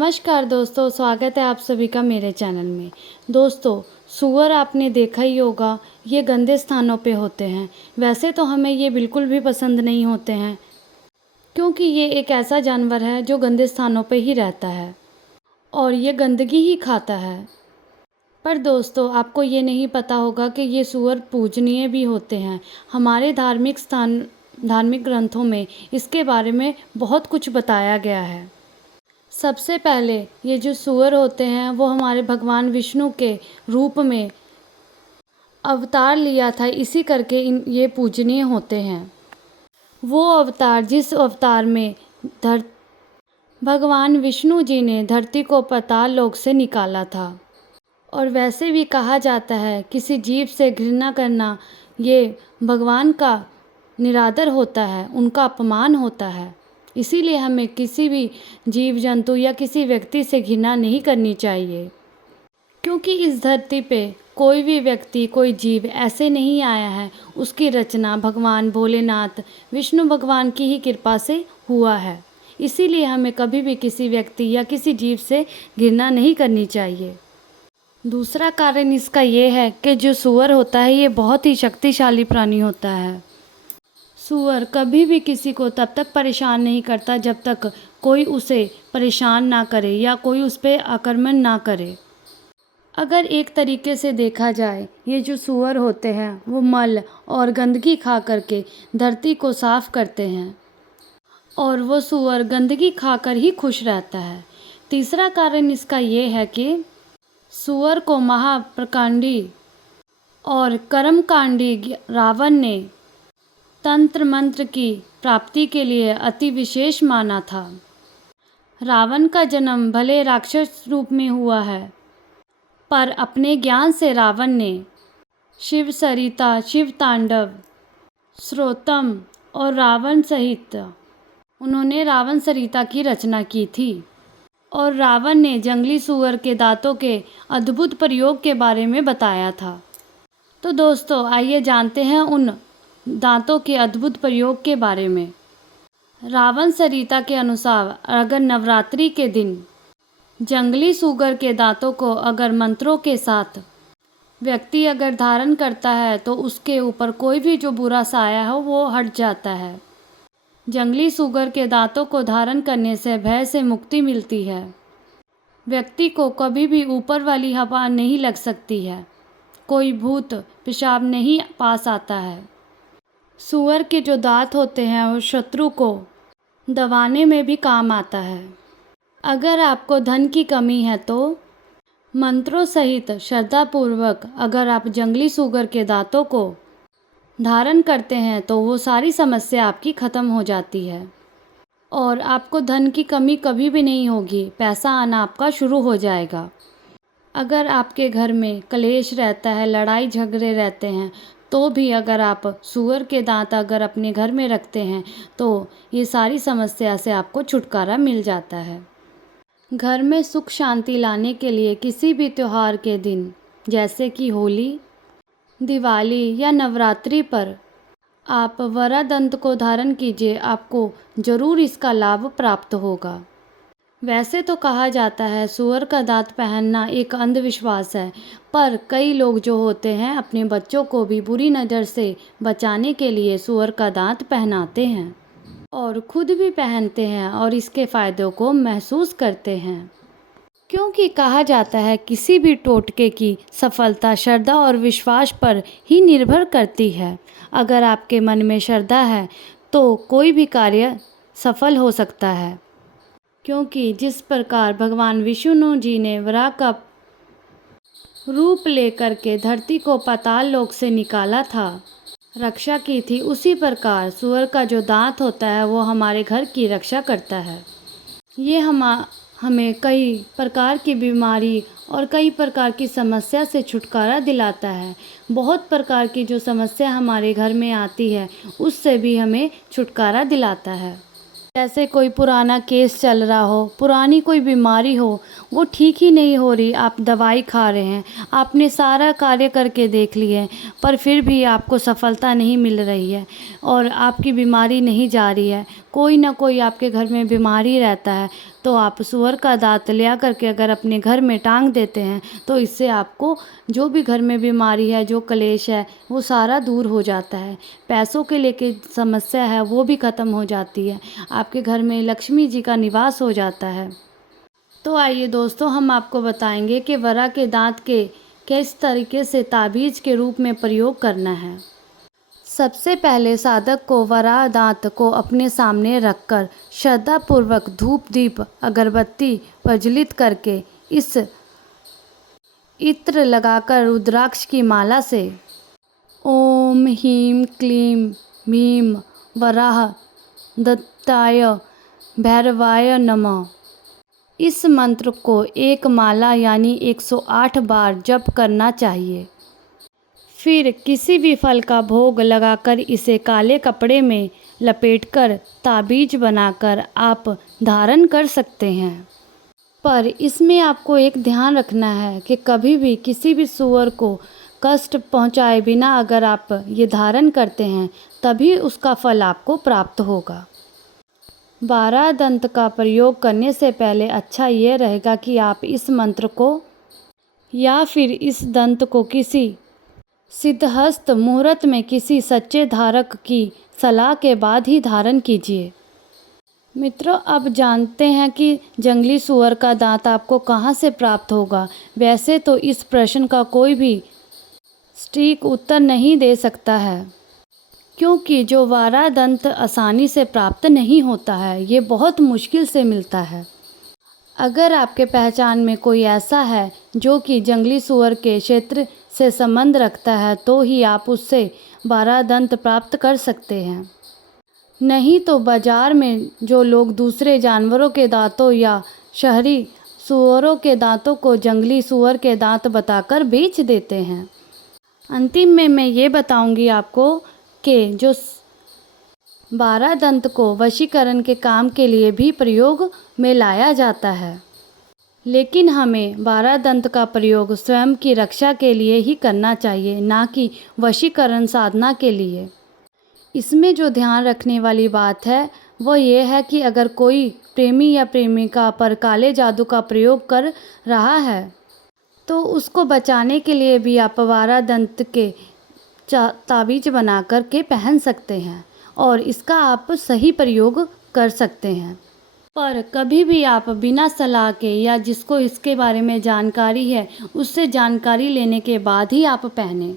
नमस्कार दोस्तों, स्वागत है आप सभी का मेरे चैनल में। दोस्तों, सूअर आपने देखा ही होगा, ये गंदे स्थानों पे होते हैं। वैसे तो हमें ये बिल्कुल भी पसंद नहीं होते हैं, क्योंकि ये एक ऐसा जानवर है जो गंदे स्थानों पे ही रहता है और ये गंदगी ही खाता है। पर दोस्तों, आपको ये नहीं पता होगा कि ये सूअर पूजनीय भी होते हैं। हमारे धार्मिक ग्रंथों में इसके बारे में बहुत कुछ बताया गया है। सबसे पहले ये जो सूअर होते हैं वो हमारे भगवान विष्णु के रूप में अवतार लिया था, इसी करके ये पूजनीय होते हैं। वो अवतार जिस अवतार में भगवान विष्णु जी ने धरती को पाताल लोक से निकाला था। और वैसे भी कहा जाता है किसी जीव से घृणा करना ये भगवान का निरादर होता है, उनका अपमान होता है। इसीलिए हमें किसी भी जीव जंतु या किसी व्यक्ति से घृणा नहीं करनी चाहिए, क्योंकि इस धरती पे कोई भी व्यक्ति, कोई जीव ऐसे नहीं आया है। उसकी रचना भगवान भोलेनाथ विष्णु भगवान की ही कृपा से हुआ है। इसीलिए हमें कभी भी किसी व्यक्ति या किसी जीव से घृणा नहीं करनी चाहिए। दूसरा कारण इसका ये है कि जो सूअर होता है ये बहुत ही शक्तिशाली प्राणी होता है। सूअर कभी भी किसी को तब तक परेशान नहीं करता जब तक कोई उसे परेशान ना करे या कोई उस पर आक्रमण ना करे। अगर एक तरीके से देखा जाए, ये जो सूअर होते हैं वो मल और गंदगी खा करके धरती को साफ करते हैं और वो सूअर गंदगी खाकर ही खुश रहता है। तीसरा कारण इसका ये है कि सूअर को महाप्रकांडी और कर्मकांडी रावण ने तंत्र मंत्र की प्राप्ति के लिए अति विशेष माना था। रावण का जन्म भले राक्षस रूप में हुआ है, पर अपने ज्ञान से रावण ने शिव सरिता, शिव तांडव, श्रोतम और रावण सहित उन्होंने रावण सरिता की रचना की थी। और रावण ने जंगली सूअर के दांतों के अद्भुत प्रयोग के बारे में बताया था। तो दोस्तों, आइए जानते हैं उन दांतों के अद्भुत प्रयोग के बारे में। रावण सरिता के अनुसार अगर नवरात्रि के दिन जंगली सूगर के दांतों को अगर मंत्रों के साथ व्यक्ति अगर धारण करता है तो उसके ऊपर कोई भी जो बुरा साया हो वो हट जाता है। जंगली सूगर के दांतों को धारण करने से भय से मुक्ति मिलती है। व्यक्ति को कभी भी ऊपर वाली हवा नहीं लग सकती है। कोई भूत पेशाब नहीं पास आता है। सूअर के जो दांत होते हैं वो शत्रु को दबाने में भी काम आता है। अगर आपको धन की कमी है तो मंत्रों सहित श्रद्धापूर्वक अगर आप जंगली सूअर के दांतों को धारण करते हैं तो वो सारी समस्या आपकी ख़त्म हो जाती है और आपको धन की कमी कभी भी नहीं होगी। पैसा आना आपका शुरू हो जाएगा। अगर आपके घर में कलेश रहता है, लड़ाई झगड़े रहते हैं, तो भी अगर आप सूअर के दांत अगर अपने घर में रखते हैं तो ये सारी समस्या से आपको छुटकारा मिल जाता है। घर में सुख शांति लाने के लिए किसी भी त्यौहार के दिन, जैसे कि होली, दिवाली या नवरात्रि पर आप वरादंत को धारण कीजिए, आपको ज़रूर इसका लाभ प्राप्त होगा। वैसे तो कहा जाता है सूअर का दांत पहनना एक अंधविश्वास है, पर कई लोग जो होते हैं अपने बच्चों को भी बुरी नज़र से बचाने के लिए सूअर का दांत पहनाते हैं और खुद भी पहनते हैं और इसके फ़ायदों को महसूस करते हैं। क्योंकि कहा जाता है किसी भी टोटके की सफलता श्रद्धा और विश्वास पर ही निर्भर करती है। अगर आपके मन में श्रद्धा है तो कोई भी कार्य सफल हो सकता है, क्योंकि जिस प्रकार भगवान विष्णु जी ने वराह का रूप लेकर के धरती को पाताल लोक से निकाला था, रक्षा की थी, उसी प्रकार सूअर का जो दांत होता है वो हमारे घर की रक्षा करता है। ये हमें कई प्रकार की बीमारी और कई प्रकार की समस्या से छुटकारा दिलाता है। बहुत प्रकार की जो समस्या हमारे घर में आती है उससे भी हमें छुटकारा दिलाता है। जैसे कोई पुराना केस चल रहा हो, पुरानी कोई बीमारी हो, वो ठीक ही नहीं हो रही, आप दवाई खा रहे हैं, आपने सारा कार्य करके देख लिए पर फिर भी आपको सफलता नहीं मिल रही है और आपकी बीमारी नहीं जा रही है, कोई ना कोई आपके घर में बीमारी रहता है, तो आप सूअर का दांत ले आकर के अगर अपने घर में टांग देते हैं तो इससे आपको जो भी घर में बीमारी है, जो क्लेश है, वो सारा दूर हो जाता है। पैसों के लेके समस्या है वो भी ख़त्म हो जाती है। आपके घर में लक्ष्मी जी का निवास हो जाता है। तो आइए दोस्तों, हम आपको बताएंगे कि वरा के दांत के किस तरीके से ताबीज़ के रूप में प्रयोग करना है। सबसे पहले साधक को वरा दांत को अपने सामने रखकर श्रद्धापूर्वक धूप दीप अगरबत्ती प्रज्वलित करके इस इत्र लगाकर रुद्राक्ष की माला से ओम ह्रीं क्लीं भीम वराह दत्ताय भैरवाय नमः इस मंत्र को एक माला यानी 108 बार जप करना चाहिए। फिर किसी भी फल का भोग लगाकर इसे काले कपड़े में लपेटकर ताबीज बनाकर आप धारण कर सकते हैं। पर इसमें आपको एक ध्यान रखना है कि कभी भी किसी भी सूअर को कष्ट पहुंचाए बिना अगर आप ये धारण करते हैं तभी उसका फल आपको प्राप्त होगा। 12 दंत का प्रयोग करने से पहले अच्छा ये रहेगा कि आप इस मंत्र को या फिर इस दंत को किसी सिद्धहस्त मुहूर्त में किसी सच्चे धारक की सलाह के बाद ही धारण कीजिए। मित्रों, अब जानते हैं कि जंगली सूअर का दांत आपको कहाँ से प्राप्त होगा। वैसे तो इस प्रश्न का कोई भी सटीक उत्तर नहीं दे सकता है, क्योंकि जो वारा दंत आसानी से प्राप्त नहीं होता है, ये बहुत मुश्किल से मिलता है। अगर आपके पहचान में कोई ऐसा है जो कि जंगली सूअर के क्षेत्र से संबंध रखता है तो ही आप उससे 12 दंत प्राप्त कर सकते हैं। नहीं तो बाज़ार में जो लोग दूसरे जानवरों के दांतों या शहरी सूअरों के दांतों को जंगली सूअर के दांत बताकर बेच देते हैं। अंतिम में मैं ये बताऊंगी आपको कि जो 12 दंत को वशीकरण के काम के लिए भी प्रयोग में लाया जाता है, लेकिन हमें 12 दंत का प्रयोग स्वयं की रक्षा के लिए ही करना चाहिए, ना कि वशीकरण साधना के लिए। इसमें जो ध्यान रखने वाली बात है वो ये है कि अगर कोई प्रेमी या प्रेमिका पर काले जादू का प्रयोग कर रहा है तो उसको बचाने के लिए भी आप 12 दंत के ताबीज बना कर के पहन सकते हैं और इसका आप सही प्रयोग कर सकते हैं। पर कभी भी आप बिना सलाह के या जिसको इसके बारे में जानकारी है उससे जानकारी लेने के बाद ही आप पहने।